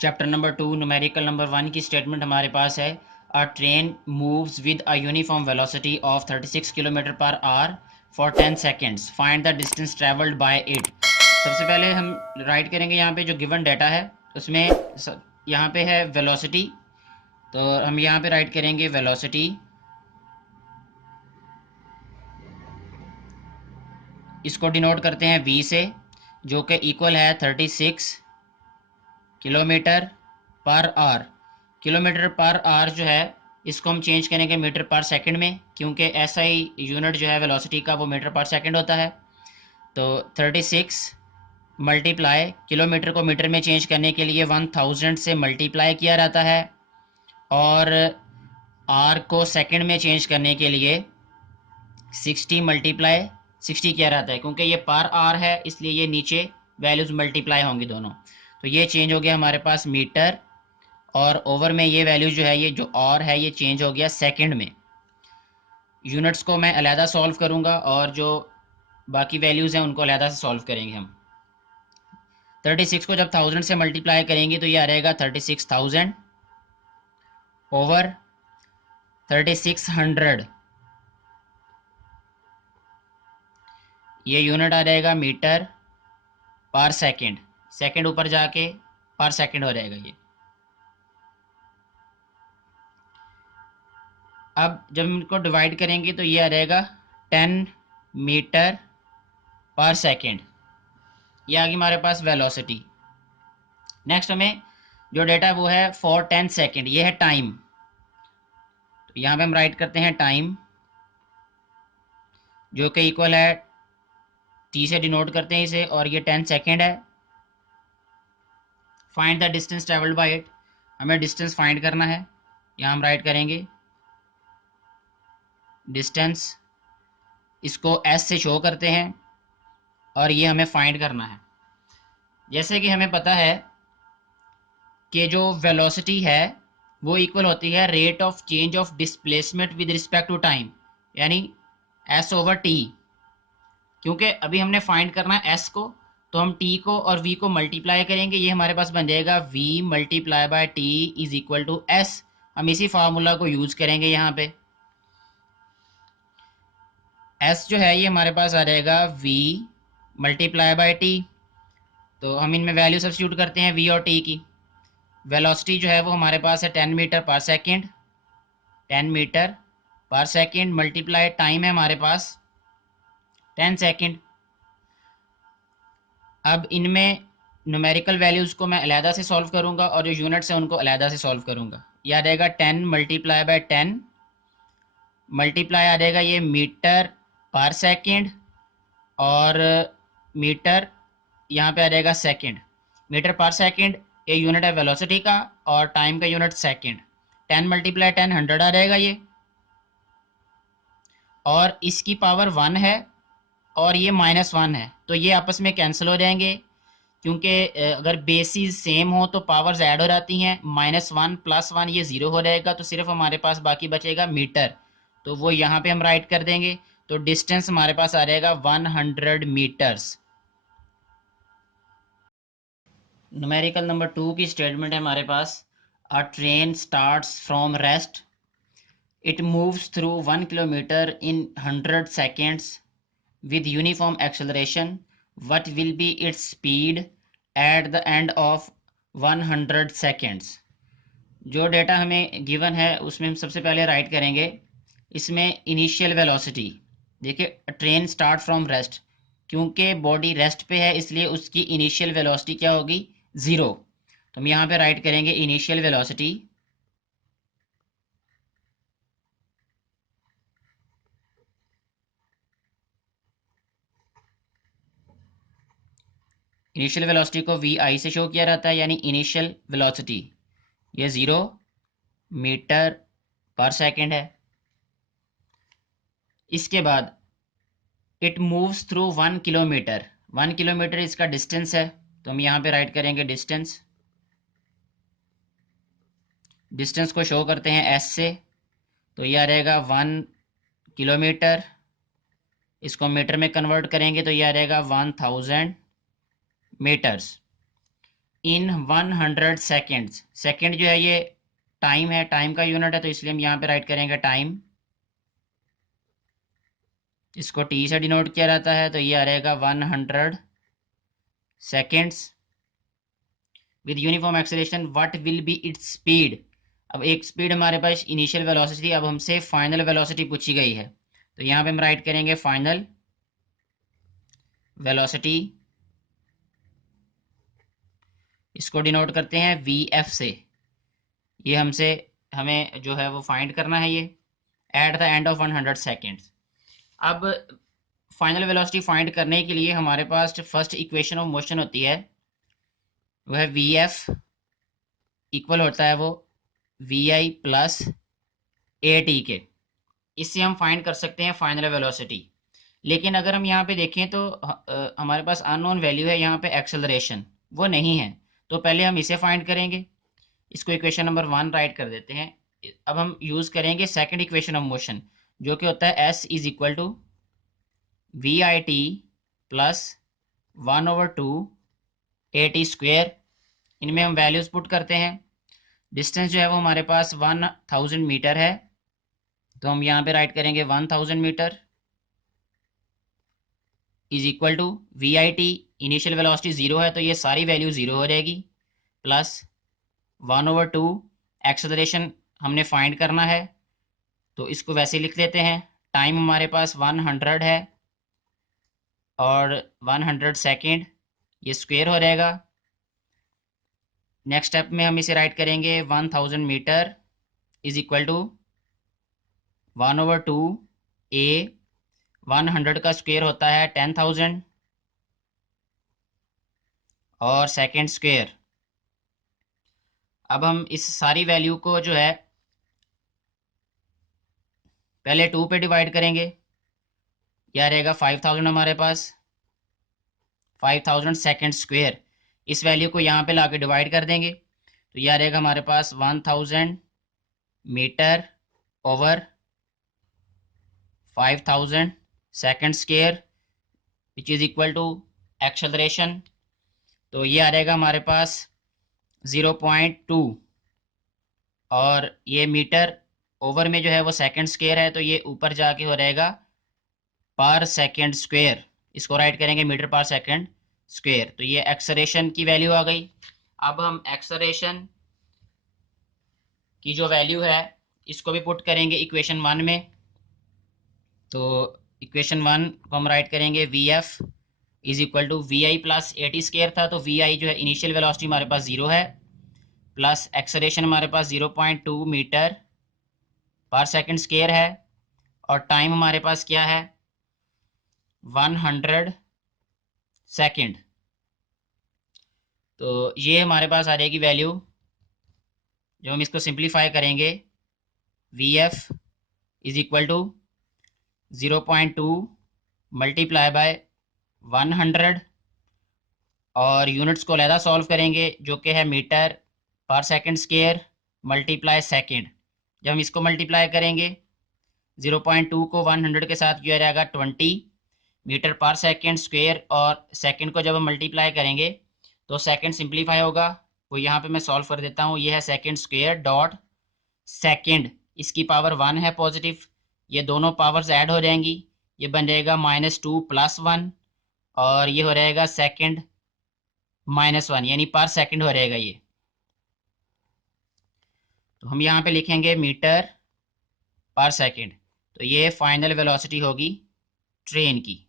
Chapter number 2 numerical number 1 की statement हमारे पास है। अ train moves with a uniform velocity of 36 kilometre per hour for 10 seconds, find the distance travelled by it. सबसे पहले हम write करेंगे यहाँ पे जो गिवन डाटा है उसमें यहाँ पे है वेलोसिटी, तो हम यहाँ पे राइट करेंगे वेलोसिटी। इसको डिनोट करते हैं v से, जो कि इक्वल है 36 kilometre per hour. Kilometre per hour जो है इसको हम चेंज करेंगे मीटर पर सेकंड में, क्योंकि ऐसा ही यूनिट जो है वेलोसिटी का वो मीटर पर सेकंड होता है। तो 36 मल्टीप्लाई, किलोमीटर को मीटर में चेंज करने के लिए 1000 से मल्टीप्लाई किया जाता है, और आर को सेकंड में चेंज करने के लिए 60 मल्टीप्लाई 60 किया जाता है। क्योंकि ये पर आर है इसलिए ये नीचे वैल्यूज मल्टीप्लाई होंगी दोनों, तो ये चेंज हो गया हमारे पास मीटर, और ओवर में ये वैल्यू जो है ये जो और है ये चेंज हो गया सेकंड में। यूनिट्स को मैं अलहदा सॉल्व करूंगा और जो बाकी वैल्यूज़ हैं उनको अलहदा से सॉल्व करेंगे हम। 36 को जब 1000 से मल्टीप्लाई करेंगे तो ये आ रहेगा 36,000 ओवर 3600। ये यूनिट आ जाएगा मीटर पर सेकंड, सेकंड ऊपर जाके पर सेकंड हो जाएगा ये। अब जब इनको डिवाइड करेंगे तो ये आ जाएगा 10 मीटर पर सेकंड। ये आ गई हमारे पास वेलोसिटी। नेक्स्ट हमें जो डेटा वो है फॉर 10 सेकेंड, ये है टाइम। तो यहाँ पे हम राइट करते हैं टाइम, जो कि इक्वल है टी से डिनोट करते हैं इसे, और ये 10 सेकेंड है। Find the distance travelled by it, हमें डिस्टेंस फाइंड करना है। यहाँ हम राइट करेंगे डिस्टेंस, इसको एस से शो करते हैं, और ये हमें फाइंड करना है। जैसे कि हमें पता है कि जो वेलोसिटी है वो इक्वल होती है rate of change of displacement with respect to time, यानी एस ओवर टी। क्योंकि अभी हमने फाइंड करना है एस को, तो हम टी को और वी को मल्टीप्लाई करेंगे, ये हमारे पास बन जाएगा V multiply by T is equal to S. हम इसी फार्मूला को यूज करेंगे यहाँ पे। एस जो है ये हमारे पास आ जाएगा वी मल्टीप्लाई बाय टी, तो हम इनमें वैल्यू सब्स्टिट्यूट करते हैं वी और टी की। वेलोसिटी जो है वो हमारे पास है 10 मीटर पर सेकेंड, 10 मीटर पर सेकेंड मल्टीप्लाई टाइम है हमारे पास 10 सेकेंड। अब इनमें न्यूमेरिकल वैल्यूज़ को मैं अलहदा से सॉल्व करूंगा और जो यूनिट्स हैं उनको अलहदा से सॉल्व करूंगा। यह आ जाएगा 10 मल्टीप्लाई बाय 10, मल्टीप्लाई आ जाएगा ये मीटर पर सेकेंड, और मीटर यहाँ पे आ जाएगा सेकेंड। मीटर पर सेकेंड ये यूनिट है वेलोसिटी का, और टाइम का यूनिट सेकेंड। 10 मल्टीप्लाई 10 100 आ जाएगा ये, और इसकी पावर 1 है और ये -1 है, तो ये आपस में कैंसिल हो जाएंगे। क्योंकि अगर बेसिस सेम हो तो पावर्स ऐड हो जाती हैं, -1 +1 ये 0 हो जाएगा, तो सिर्फ हमारे पास बाकी बचेगा मीटर, तो वो यहाँ पे हम राइट कर देंगे। तो डिस्टेंस हमारे पास आ जाएगा 100 मीटर्स। न्यूमेरिकल नंबर 2 की स्टेटमेंट है हमारे पास। A train starts from rest, it moves through 1 kilometre in 100 seconds with uniform acceleration. What will be its speed at the end of 100 seconds? जो डेटा हमें गिवन है उसमें हम सबसे पहले राइट करेंगे इसमें इनिशियल वेलोसिटी। देखिए ट्रेन स्टार्ट फ्रॉम रेस्ट, क्योंकि बॉडी रेस्ट पे है इसलिए उसकी इनिशियल वेलोसिटी क्या होगी, 0। तो हम यहाँ पे राइट करेंगे इनिशियल वेलोसिटी। इनिशियल वेलोसिटी को वी आई से शो किया जाता है, यानी इनिशियल वेलोसिटी ये 0 मीटर पर सेकेंड है। इसके बाद it moves through 1 kilometre, 1 kilometre इसका डिस्टेंस है, तो हम यहाँ पे राइट करेंगे डिस्टेंस। डिस्टेंस को शो करते हैं एस से, तो यह रहेगा 1 किलोमीटर। इसको मीटर में कन्वर्ट करेंगे तो यह रहेगा 1000 मीटर्स। इन 100 सेकेंड्स। सेकेंड जो है ये टाइम है, टाइम का यूनिट है, तो इसलिए हम यहाँ पे राइट करेंगे टाइम। इसको टी से डिनोट किया जाता है, तो ये आ रहेगा 100 seconds with uniform acceleration what will be its speed. अब एक स्पीड हमारे पास इनिशियल वेलोसिटी, अब हमसे फाइनल वेलोसिटी पूछी गई है, तो यहाँ पे हम राइट करेंगे फाइनल वेलोसिटी। इसको डिनोट करते हैं वी एफ से। ये हमें जो है वो फाइंड करना है ये at the end of 100 seconds. अब फाइनल वेलोसिटी फाइंड करने के लिए हमारे पास फर्स्ट इक्वेशन ऑफ मोशन होती है, वो है वी एफ इक्वल होता है वो V I plus A T के। इससे हम फाइंड कर सकते हैं फाइनल वेलोसिटी। लेकिन अगर हम यहाँ पे देखें तो हमारे पास अननोन वैल्यू है यहाँ पे एक्सेलरेशन, वो नहीं है, तो पहले हम इसे फाइंड करेंगे। इसको इक्वेशन नंबर 1 राइट कर देते हैं। अब हम यूज़ करेंगे सेकंड इक्वेशन ऑफ मोशन, जो कि होता है S is equal to V I T plus 1/2 A T square. इनमें हम वैल्यूज़ पुट करते हैं। डिस्टेंस जो है वो हमारे पास 1000 मीटर है, तो हम यहाँ पे राइट करेंगे 1000 metre is equal to V I T. Initial velocity 0 है, तो ये सारी वैल्यू 0 हो जाएगी, प्लस 1/2 एक्सेलरेशन हमने फाइंड करना है, तो इसको वैसे लिख लेते हैं। टाइम हमारे पास 100 है और 100 सेकेंड, ये स्क्वेयर हो जाएगा। नेक्स्ट स्टेप में हम इसे राइट करेंगे 1000 मीटर इज इक्वल टू 1/2 ए। 100 का स्क्वेयर होता है 10,000 और सेकेंड स्क्वेयर। अब हम इस सारी वैल्यू को जो है पहले 2 पे डिवाइड करेंगे, यह रहेगा 5000 हमारे पास, 5000 सेकेंड स्क्वेयर। इस वैल्यू को यहाँ पे लाके डिवाइड कर देंगे, तो यह रहेगा हमारे पास 1000 metre over 5000 second square which is equal to acceleration. तो ये आ रहेगा हमारे पास 0.2, और ये मीटर ओवर में जो है वो सेकेंड स्क्वेयर है, तो ये ऊपर जाके हो रहेगा पर सेकेंड स्क्वेयर। इसको राइट करेंगे मीटर पर सेकेंड स्क्वेयर। तो ये एक्सेलरेशन की वैल्यू आ गई। अब हम एक्सेलरेशन की जो वैल्यू है इसको भी पुट करेंगे इक्वेशन 1 में। तो इक्वेशन 1 को हम राइट करेंगे V F is equal to V I plus A T square था, तो वी आई जो है इनिशियल वेलोसिटी हमारे पास 0 है, प्लस एक्सेलरेशन हमारे पास 0.2 मीटर पर सेकेंड स्क्वेयर है, और टाइम हमारे पास क्या है 100 सेकेंड। तो ये हमारे पास आ जाएगी वैल्यू, जो हम इसको सिंप्लीफाई करेंगे V F is equal to 0.2 multiply by 100, और यूनिट्स को अलहदा सॉल्व करेंगे जो कि है मीटर पर सेकेंड स्क्वेयर मल्टीप्लाई सेकेंड। जब हम इसको मल्टीप्लाई करेंगे 0.2 को 100 के साथ किया जाएगा 20 मीटर पर सेकेंड स्क्वेयर, और सेकेंड को जब हम मल्टीप्लाई करेंगे तो सेकेंड सिंप्लीफाई होगा, वो यहाँ पे मैं सॉल्व कर देता हूँ। ये है सेकेंड स्क्वेयर डॉट सेकेंड, इसकी पावर 1 है पॉजिटिव, ये दोनों पावर्स ऐड हो जाएंगी, ये बन जाएगा -2 + 1, और ये हो रहेगा सेकेंड -1, यानी पर सेकेंड हो रहेगा ये। तो हम यहाँ पे लिखेंगे मीटर पर सेकेंड। तो ये फाइनल वेलोसिटी होगी ट्रेन की।